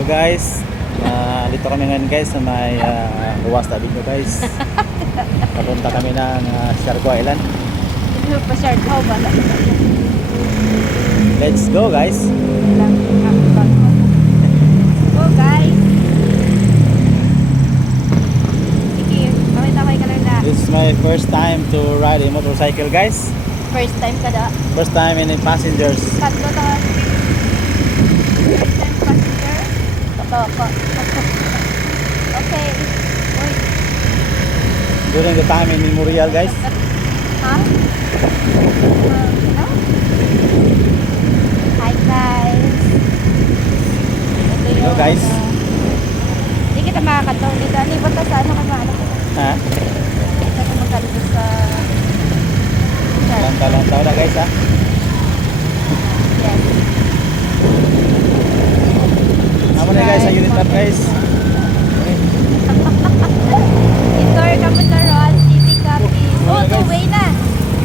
Hello guys. Dito kami ngayon guys sa may Ruwas Tabi nyo guys. Papunta kami ng Siargao Island. Pa-Siargao ba? Let's go guys. Go guys. Sige, makita ka lang na. This is my first time to ride a motorcycle guys. First time ka da? First time in passengers. Tatlo to. First time passenger? Totoo. Okay. Uy. During the time in Memorial guys. Ha? Ano? Hi guys. Ito yung, Hello guys. Hindi kita makakataw dito. Libat na sa ano ka maano ko. Ha? Hindi ka makalibot sa... Lantaw na guys ha. Yes. Amo na guys sa unit map guys. Indoor kami sa Roan City Copy. Oh, guys. two-way na.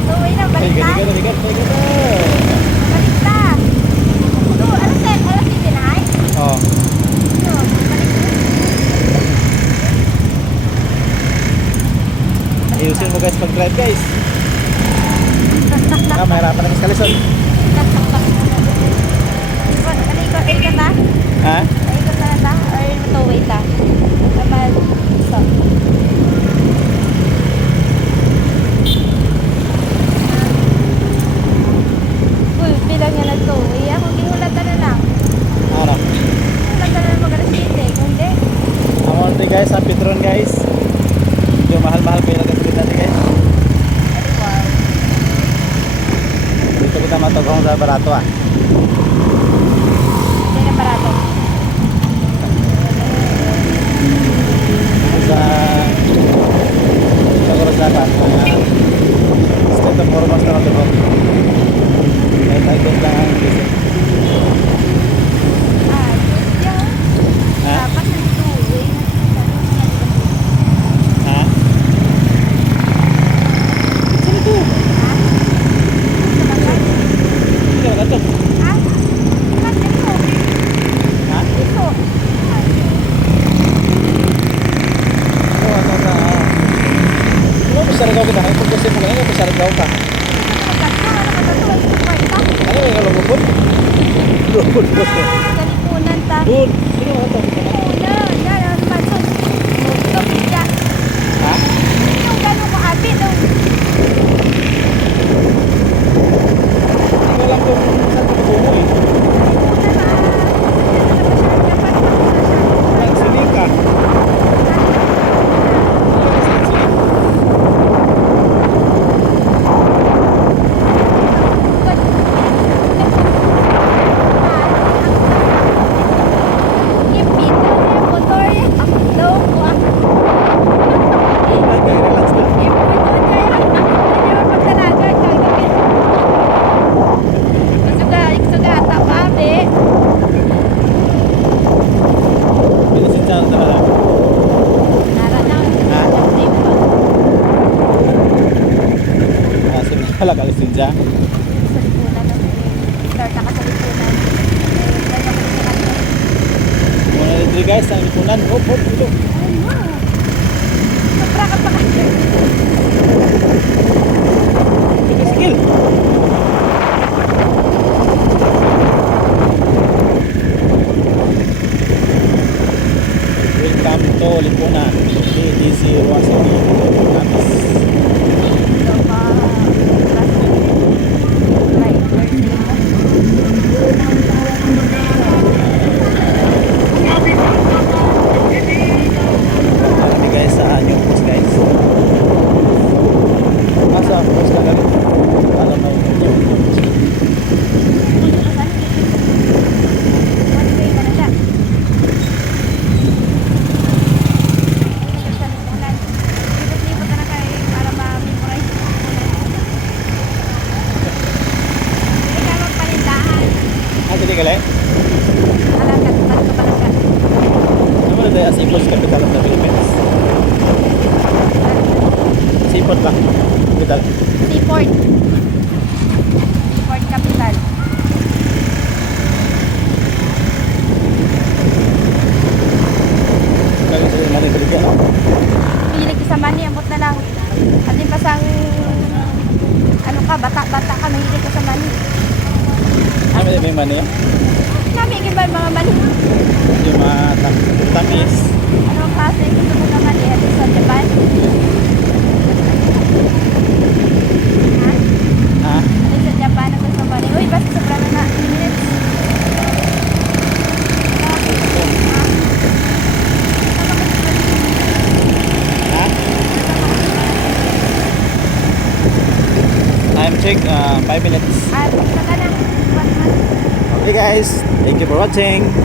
Two-way na. Balik na. Bigat. Balik na. Ano sen? Ano si Tinay? Oh. Balik na. Ayusin mo guys pag-drive guys. Mahirapan naman sa kalison. Ikot na? Ha? Ikot na ta? Or two-way ta? Naman. So. Uy, bilang yan ang two-way. Ako gihulatan na lang. Ano? Hulatan na lang mag-alas 7. Kung hindi. Amo na guys sa Petron guys. Medyo mahal-mahal kayo lang gasolina natin guys. Wow. Dito kita matagong sa barato ah. Hindi na parato. Sa Korosapan state of Ormas na matagong. May tagong lang ang diesel. Just yan. Ha? Dapat ng two-way. Ha? Saan ito? Ha? Sabagay? Hindi ka ito. Ha? Ba't ito? Ha? Ito. Pasaragaw kita. Ano kung kasi mo ganyan, pasaragaw ka. Ano yung kalungupon? Lupon po. Kalipunan ta. Bun. Sino ka ito? Punan. Yan ang maso. Tubig yan. Ha? Yung gano'n ko abi. Hindi ko alam kung saan ka bungo eh. Nagsiling ka. Relax na. Binisensya na talaga. Kasi wala ka lisensya. Muna dito guys, ang lipunan. Hop, dito. Sige, skill. Welcome to Lipunan. DDC Wasili. Campus. Kami guys sa New Post guys. Masa post na kami. Alam mo yung dili gali. Ano na tayo Seaports Capital of the Philippines? Seaport ba? Capital. Seaport. Seaport capital. ka, bata-bata ka, mahilig ka sa mani. Kami din yung mani. Namigil ba yung mga mani? Yung mga tamis. Anong klase gusto mo na mani? Ito sa Japan? Ha? Ha? Ito sa Japan ang gusto mo mani? Uy, basta sobrang na 10 minutes. Ha? Time check, 5 minutes. Ah, basta ka na. Okay guys, thank you for watching.